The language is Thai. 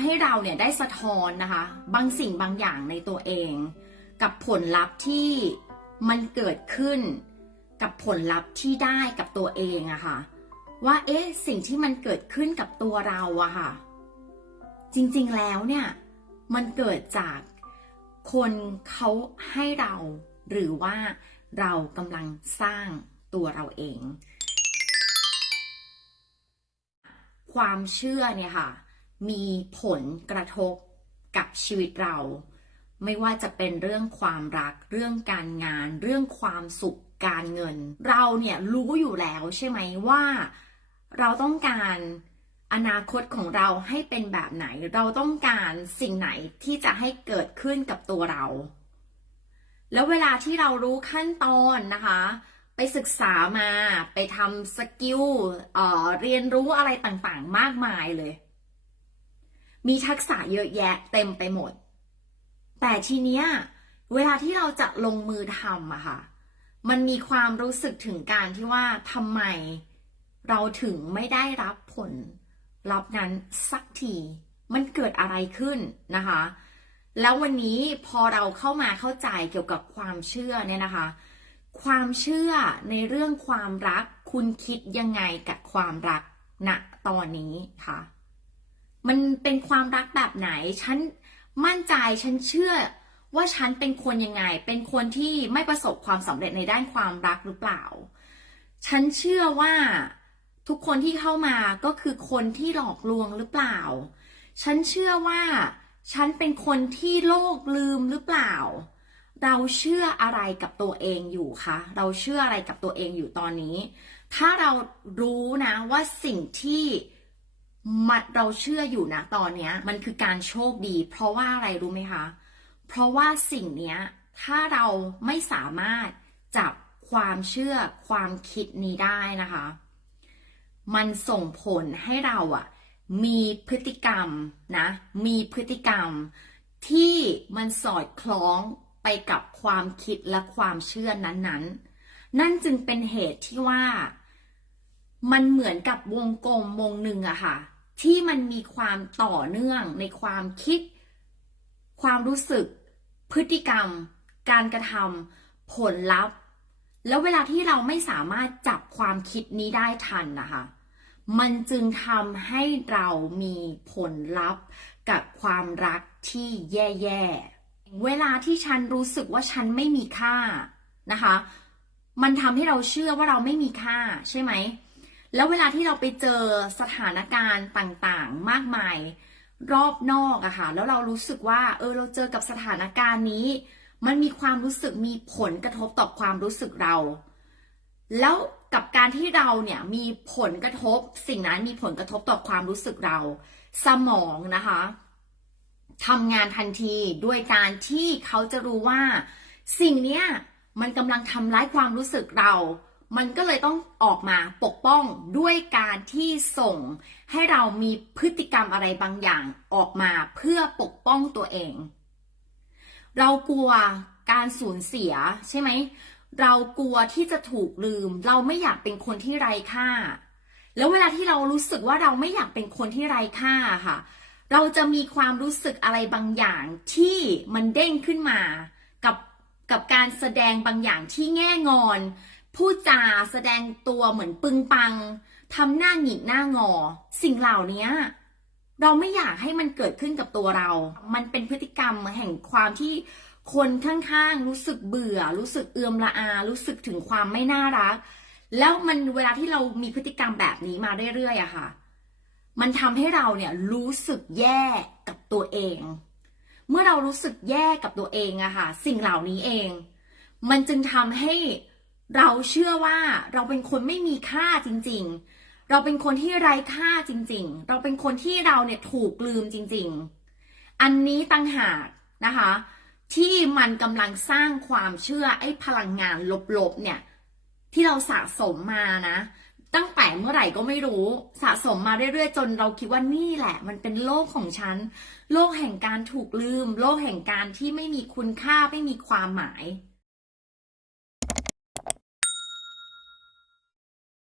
ำให้เราเนี่ยได้สะท้อนนะคะ บางสิ่งบางอย่างในตัวเอง กับผลลัพธ์ที่มันเกิดขึ้น กับผลลัพธ์ที่ได้กับตัวเองอะค่ะ ว่าเอ๊ะสิ่งที่มันเกิดขึ้นกับตัวเราอะค่ะ จริงๆแล้วเนี่ยมันเกิดจากคนเขาให้เรา หรือว่าเรากำลังสร้างตัวเราเอง ความเชื่อเนี่ยค่ะ มีผลกระทบกับชีวิตเรา ไม่ว่าจะเป็นเรื่องความรัก เรื่องการงาน เรื่องความสุขการเงิน เราเนี่ยรู้อยู่แล้วใช่ไหมว่า เราต้องการอนาคตของเราให้เป็นแบบไหน เราต้องการสิ่งไหนที่จะให้เกิดขึ้นกับตัวเรา แล้วเวลาที่เรารู้ขั้นตอนนะคะ ไปศึกษามาไปทำสกิลเอ่อเรียนรู้อะไรต่างๆ มากมายเลย มีทักษะเยอะแยะเต็มไปหมด แต่ทีเนี้ยเวลาที่เราจะลงมือทำอะค่ะ มันมีความรู้สึกถึงการที่ว่าทำไมเราถึงไม่ได้รับผลลัพธ์นั้นสักที มันเกิดอะไรขึ้นนะคะ แล้ววันนี้พอเราเข้ามาเข้าใจเกี่ยวกับความเชื่อเนี่ยนะคะ ความเชื่อในเรื่องความรัก คุณคิดยังไงกับความรักณตอนนี้คะ มันเป็นความรักแบบไหน ฉันมั่นใจ ฉันเชื่อว่าฉันเป็นคนยังไง เป็นคนที่ไม่ประสบความสำเร็จในด้านความรักหรือเปล่า ฉันเชื่อว่าทุกคนที่เข้ามาก็คือคนที่หลอกลวงหรือเปล่า ฉันเชื่อว่าฉันเป็นคนที่โลกลืมหรือเปล่า เราเชื่ออะไรกับตัวเองอยู่คะ เราเชื่ออะไรกับตัวเองอยู่ตอนนี้ ถ้าเรารู้นะว่าสิ่งที่ มัดเราเชื่ออยู่นะตอนเนี้ย มันคือการโชคดี เพราะว่าอะไรรู้ไหมคะ เพราะว่าสิ่งเนี้ย ถ้าเราไม่สามารถจับความเชื่อความคิดนี้ได้นะคะ มันส่งผลให้เราอะมีพฤติกรรมนะ มีพฤติกรรมที่มันสอดคล้องไปกับความคิดและความเชื่อนั้นๆ นั่นจึงเป็นเหตุที่ว่า มันเหมือนกับวงกลมวงหนึ่งอะค่ะ ที่มันมีความต่อเนื่องในความคิด ความรู้สึก พฤติกรรม การกระทำผลลัพธ์ แล้วเวลาที่เราไม่สามารถจับความคิดนี้ได้ทันนะคะ มันจึงทำให้เรามีผลลัพธ์กับความรักที่แย่ๆ เวลาที่ฉันรู้สึกว่าฉันไม่มีค่านะคะ มันทำให้เราเชื่อว่าเราไม่มีค่าใช่ไหม แล้วเวลาที่เราไปเจอสถานการณ์ต่างๆ มากมายรอบนอกอะค่ะ แล้วเรารู้สึกว่า เออ เราเจอกับสถานการณ์นี้ มันมีความรู้สึกมีผลกระทบต่อความรู้สึกเรา แล้วกับการที่เราเนี่ยมีผลกระทบ สิ่งนั้นมีผลกระทบต่อความรู้สึกเรา สมองนะคะทำงานทันทีด้วยการที่เขาจะรู้ว่า สิ่งเนี้ยมันกำลังทำร้ายความรู้สึกเรา มันก็เลยต้องออกมาปกป้องด้วยการที่ส่งให้เรามีพฤติกรรมอะไรบางอย่างออกมาเพื่อปกป้องตัวเอง เรากลัวการสูญเสียใช่ไหม เรากลัวที่จะถูกลืม เราไม่อยากเป็นคนที่ไร้ค่า แล้วเวลาที่เรารู้สึกว่าเราไม่อยากเป็นคนที่ไร้ค่าค่ะ เราจะมีความรู้สึกอะไรบางอย่างที่มันเด้งขึ้นมา กับกับการแสดงบางอย่างที่แง่งอน พูดจาแสดงตัวเหมือนปึงปังทำหน้าหงิกหน้างอ สิ่งเหล่านี้เราไม่อยากให้มันเกิดขึ้นกับตัวเรา มันเป็นพฤติกรรมแห่งความที่คนข้างๆ รู้สึกเบื่อ รู้สึกเอือมละอา รู้สึกถึงความไม่น่ารัก แล้วมันเวลาที่เรามีพฤติกรรมแบบนี้มาเรื่อยๆอะค่ะ มันทำให้เราเนี่ยรู้สึกแย่กับตัวเอง เมื่อเรารู้สึกแย่กับตัวเองอะค่ะ สิ่งเหล่านี้เอง มันจึงทำให้ เราเชื่อว่าเราเป็นคนไม่มีค่าจริง ๆ เราเป็นคนที่ไร้ค่าจริง ๆ เราเป็นคนที่เราเนี่ยถูกลืมจริง ๆ อันนี้ตั้งหากนะคะ ที่มันกำลังสร้างความเชื่อไอ้พลังงานลบๆเนี่ยที่เราสะสมมานะ ตั้งแต่เมื่อไหร่ก็ไม่รู้สะสมมาเรื่อยๆ จนเราคิดว่านี่แหละ มันเป็นโลกของฉัน โลกแห่งการถูกลืม โลกแห่งการที่ไม่มีคุณค่าไม่มีความหมาย